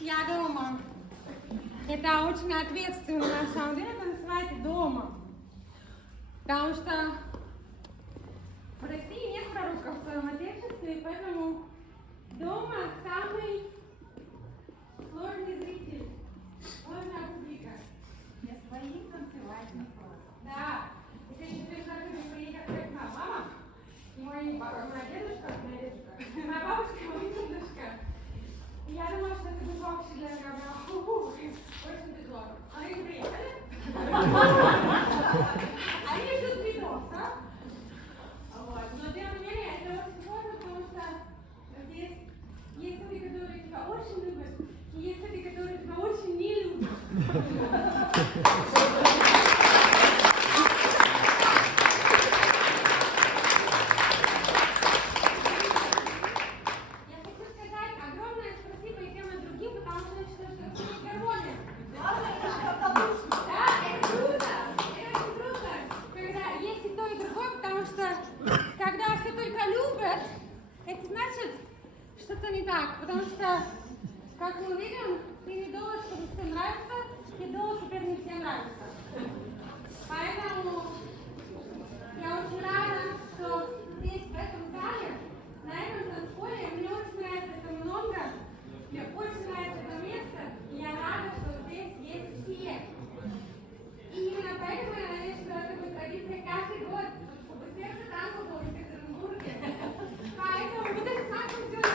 Я дома. Это очень ответственно, на самом деле, танцевать дома. Потому что в России нет пророков в своем отечестве, и поэтому дома самый сложный зритель, сложная публика. Я своим танцевать не просто. Да. И ты еще приехать как моя мама, и моя дедушка, моя бабушка, и мой дедушка. И я думала, что это будет вообще для меня очень тяжело. Они приехали. Они ждут видоса. Вот. Но тем не менее, это очень сложно, потому что здесь есть люди, которые тебя очень любят, и есть люди, которые тебя очень не любят. Что-то не так, потому что, как мы видим, ты не думаешь, что всем нравится, и думаешь, теперь не всем нравится. Поэтому я очень рада, что здесь, в этом зале, на этом танцполе, мне очень нравится это много, мне очень нравится это место, и я рада, что здесь есть все. И именно поэтому я надеюсь, что это будет традиция каждый год, чтобы сердце танца было в Екатеринбурге. Поэтому мы даже с Максом сделали.